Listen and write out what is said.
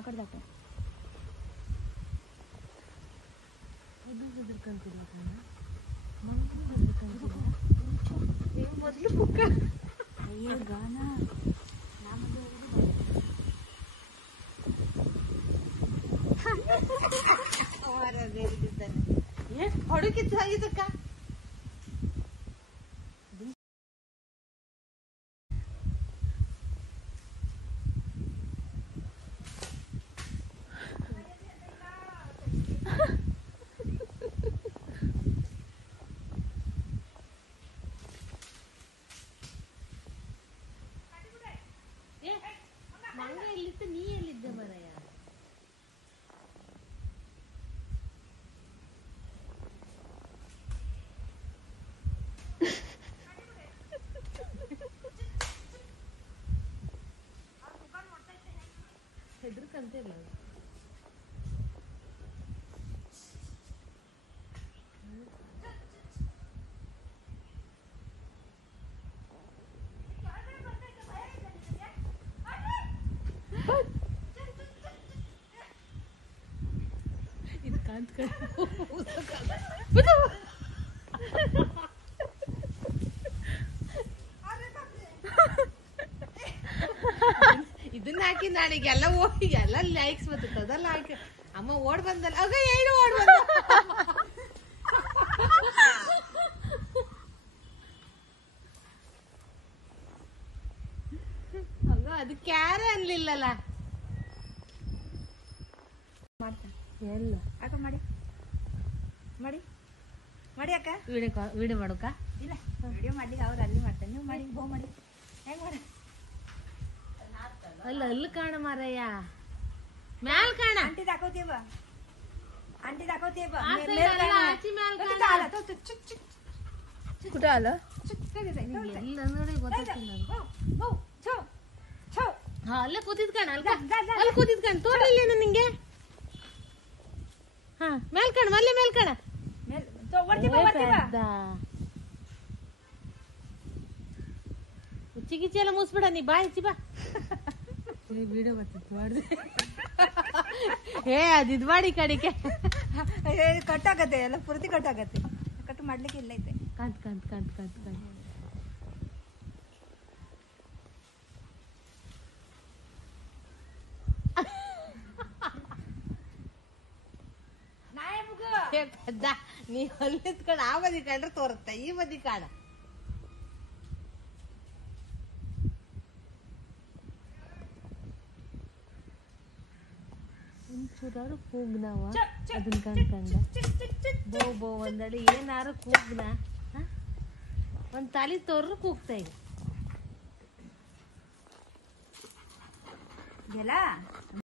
ಕಡೆದಾಟ ಮೊದಲು ಬುಕ್ಕ ಅಯ್ಯೋ ಗಾನ ಹೊಡಕಿತ್ತು ಆಗಿದ್ದಕ್ಕ ಮಂಗ ಎಲ್ಲಿತ್ತು ನೀ ಎಲ್ಲಿದ್ದೆ ಮರಯ್ಯ ಹೆದರ್ಕಂತಿಲ್ಲ ಇದು ಕಾಂತ ಇದನ್ನ ಹಾಕಿ ನಾನೀಗೆಲ್ಲ ಹೋಗಿ ಎಲ್ಲ ಲೈಕ್ಸ್ ಬರ್ತದಲ್ಲ ಹಾಕಿ ಅಮ್ಮ ಓಡ್ ಬಂದಲ್ಲ ಆಗ ಏನು ಓಡ್ ಬಂದ ಆಗ ಅದು ಕ್ಯಾರ ಅನ್ಲಿಲ್ಲಲ್ಲ ಮಾಡ್ತಾ ಎಲ್ಲ ಅಕ್ಕ ಮಾಡಿ ಮಾಡಿ ಮಾಡಿ ಅಕ್ಕ ವಿಡಿಯೋ ಮಾಡೋಕ ಇಲ್ಲ ವಿಡಿಯೋ ಮಾಡ್ಲಿಕ್ಕೆ ಅವ್ರು ಅಲ್ಲಿ ಮಾಡ್ತಾರೆ ನೀವು ಮಾಡಿ ಹೋ ಮಾಡಿ ಹೆಂಗ್ ಮಾಡಿ ಅಲ್ಲ ಅಲ್ಲಿ ಕಾಣ ಮಾರಯ್ಯ ಮ್ಯಾಲ್ ಕಾಣ ಆಂಟಿ ದಾಕೋತೀವ ಕುಟ ಅಲ್ಲ ಎಲ್ಲ ನೋಡಿ ಗೊತ್ತಾಗ್ತಿಲ್ಲ ಹಾ ಅಲ್ಲೇ ಕೂತಿದ್ ಕಾಣ ಅಲ್ಲಿ ಕೂತಿದ್ ಕಾಣ ತೋರಿಲ್ಲ ನಿಂಗೆ ಹಾ ಮೇಲ್ ಕಾಣ ಅಲ್ಲೇ ಮೇಲ್ ಕಾಣ ಚಿಗಿಚಿ ಎಲ್ಲ ಮುಸ್ಬಿಡ ನೀ ಬಾ ಹೆಚ್ಚಿ ಬಾ ವಿಡಿಯೋ ಬರ್ತಿತ್ತು ಮಾಡಿದೆ ಅದಿದ್ ಮಾಡಿ ಕಡಿಕೆ ಕಟ್ಟಾಗತ್ತೆ ಎಲ್ಲ ಪೂರ್ತಿ ಕಟ್ಟಾಗತ್ತೆ ಕಟ್ ಮಾಡ್ಲಿಕ್ಕೆ ಇಲ್ಲ ಐತೆ ಕಾಂತ್ ಕಾಂತ್ ಕಾಂತ್ ಕಾಂತ್ ಕಾಂತ್ ನೀ ಹೊಲಿತ್ಕೊಂಡ್ ಆ ಬದಿ ಕಂಡ್ರೆ ತೋರುತ್ತ ಈ ಬದಿ ಕಾಣ ಒಂಚೂರಾರು ಕೂಗ್ನವ ಅದನ್ನ ಕಣ್ಕಂಡ ಬೋ ಬೋ ಒಂದಡಿ ಏನಾರು ಕೂಗ್ನ ಒಂದ್ ತಾಲಿ ತೋರ್ರು ಕೂಗ್ತಾ ಇದೆ